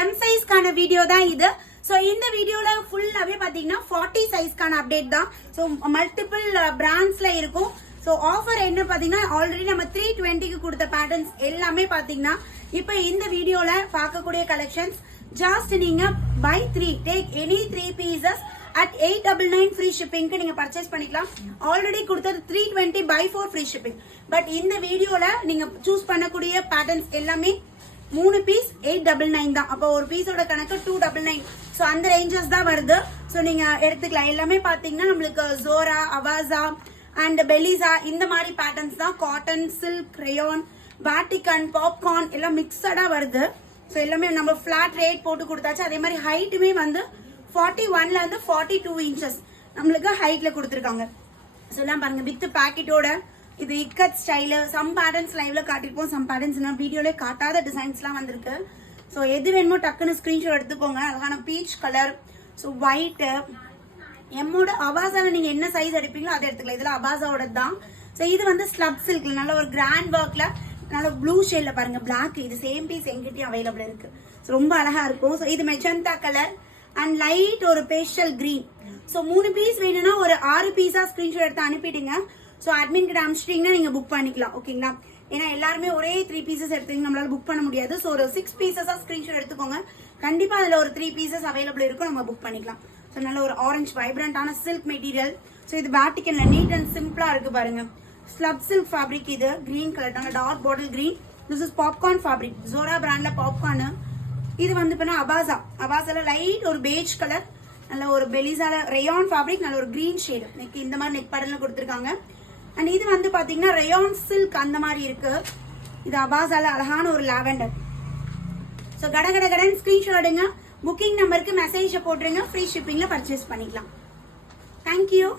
M சைஸ்க்கான video தான் இது. So இந்த வீடியோல ஃபுல்லாவே பாத்தீங்கன்னா 40 சைஸ்க்கான அப்டேட் தான். ஸோ மல்டிபிள் பிராண்ட்ஸ்ல இருக்கும். ஸோ ஆஃபர் என்ன பாத்தீங்கன்னா ஆல்ரெடி நம்ம 320க்கு கொடுத்த பேட்டர்ன்ஸ் எல்லாமே பாத்தீங்கன்னா இப்போ இந்த வீடியோல பார்க்கக்கூடிய கலெக்ஷன்ஸ். ஜஸ்ட் நீங்க buy 3 take any 3 pieces at 899 free shipping நீங்க பர்ச்சேஸ் பண்ணிக்கலாம். ஆல்ரெடி கொடுத்தது 320 by 4 free shipping. பட் இந்த வீடியோல நீங்க சூஸ் பண்ணக்கூடிய பேட்டர்ன்ஸ் எல்லாமே 3 பீஸ் 899 தான். அப்போ ஒரு பீஸோட கணக்கு 299. ஸோ அந்த ரேஞ்சஸ் தான் வருது. ஸோ நீங்க எடுத்துக்கலாம். எல்லாமே பாத்தீங்கன்னா நம்மளுக்கு ஜோரா, அவாசா அண்ட் பெலிசா இந்த மாதிரி பேட்டர்ன்ஸ் தான். Cotton, silk, rayon, Vatican, popcorn எல்லாம் மிக்சடா வருது. ஸோ எல்லாமே நம்ம ஃபிளாட் ரேட் போட்டு கொடுத்தாச்சு. அதே மாதிரி ஹைட்டுமே வந்து 41ல இருந்து 42 இன்ச்சஸ் நம்மளுக்கு ஹைட்ல கொடுத்துருக்காங்க. ஸோ எல்லாம் பாருங்க வித் பாக்கெட்டோட. இது இக்கட் ஸ்டைலு. சம் பேட்டர்ன்ஸ் லைவ்ல காட்டிருப்போம், சம் பேட்டர்ன்ஸ் வீடியோல காட்டாத டிசைன்ஸ்லாம் வந்திருக்கு. ஸோ எது வேணுமோ டக்குன்னு ஸ்கிரீன்ஷாட் எடுத்துக்கோங்க. அழகான பீச் கலர், ஸோ ஒயிட்டு, எம்மோட அபாசால நீங்க என்ன சைஸ் எடுப்பீங்களோ அதை எடுத்துக்கலாம். இதுல அபாசாவோட தான். ஸோ இது வந்து ஸ்லப் சில்க்ல நல்ல ஒரு கிராண்ட் ஒர்க்ல நல்ல ப்ளூ ஷேட்ல பாருங்க பிளாக். இது சேம் பீஸ் எங்கிட்டயும் அவைலபிள் இருக்கு. ஸோ ரொம்ப அழகா இருக்கும். ஸோ இது மெஜந்தா கலர் அண்ட் லைட் ஒரு பேஸ்டல் கிரீன். ஸோ 3 பீஸ் வேணும்னா ஒரு 6 பீஸா ஸ்கிரீன்ஷாட் எடுத்து அனுப்பிடுங்க. ஸோ அட்மின் கிட்ட அனுப்பிச்சிட்டீங்கன்னா நீங்க புக் பண்ணிக்கலாம். ஓகேங்களா? ஏன்னா எல்லாருமே ஒரே 3 பீசஸ் எடுத்தீங்க நம்மளால புக் பண்ண முடியாது. ஸோ ஒரு 6 பீசஸா ஸ்கிரீன்ஷாட் எடுத்துக்கோங்க. கண்டிப்பா அதுல ஒரு 3 பீசஸ் அவைலபிள் இருக்கும், நம்ம புக் பண்ணிக்கலாம். ஸோ நல்ல ஒரு ஆரஞ்சு வைப்ரண்டான சில்க் மெட்டீரியல். ஸோ இது வேட்டிகன்ல நீட் அண்ட் சிம்பிளா இருக்கு பாருங்க. Slub silk fabric. இது green colour dark bottle green. This is popcorn fabric. ஜோரா பிராண்ட்ல பாப்கார்ன். இது வந்து அபாசா. அபாசால லைட் ஒரு பேஜ் கலர். நல்ல ஒரு பெலிசால ரேயான் ஃபேப்ரிக். நல்ல ஒரு கிரீன் ஷேடு. நெக் இந்த மாதிரி நெக் பேட்டர்ன்ல கொடுத்துருக்காங்க. அண்ட் இது வந்து பாத்தீங்கன்னா ரேயான் சில்க் அந்த மாதிரி இருக்கு. இது அபாசால அழகான ஒரு லாவெண்டர். ஸோ கடன் ஸ்கிரீன்ஷாட் எடுங்க. புக்கிங் நம்பருக்கு மெசேஜ் போட்டுருங்க. ஃப்ரீ ஷிப்பிங்ல பர்ச்சேஸ் பண்ணிக்கலாம். தேங்க்யூ.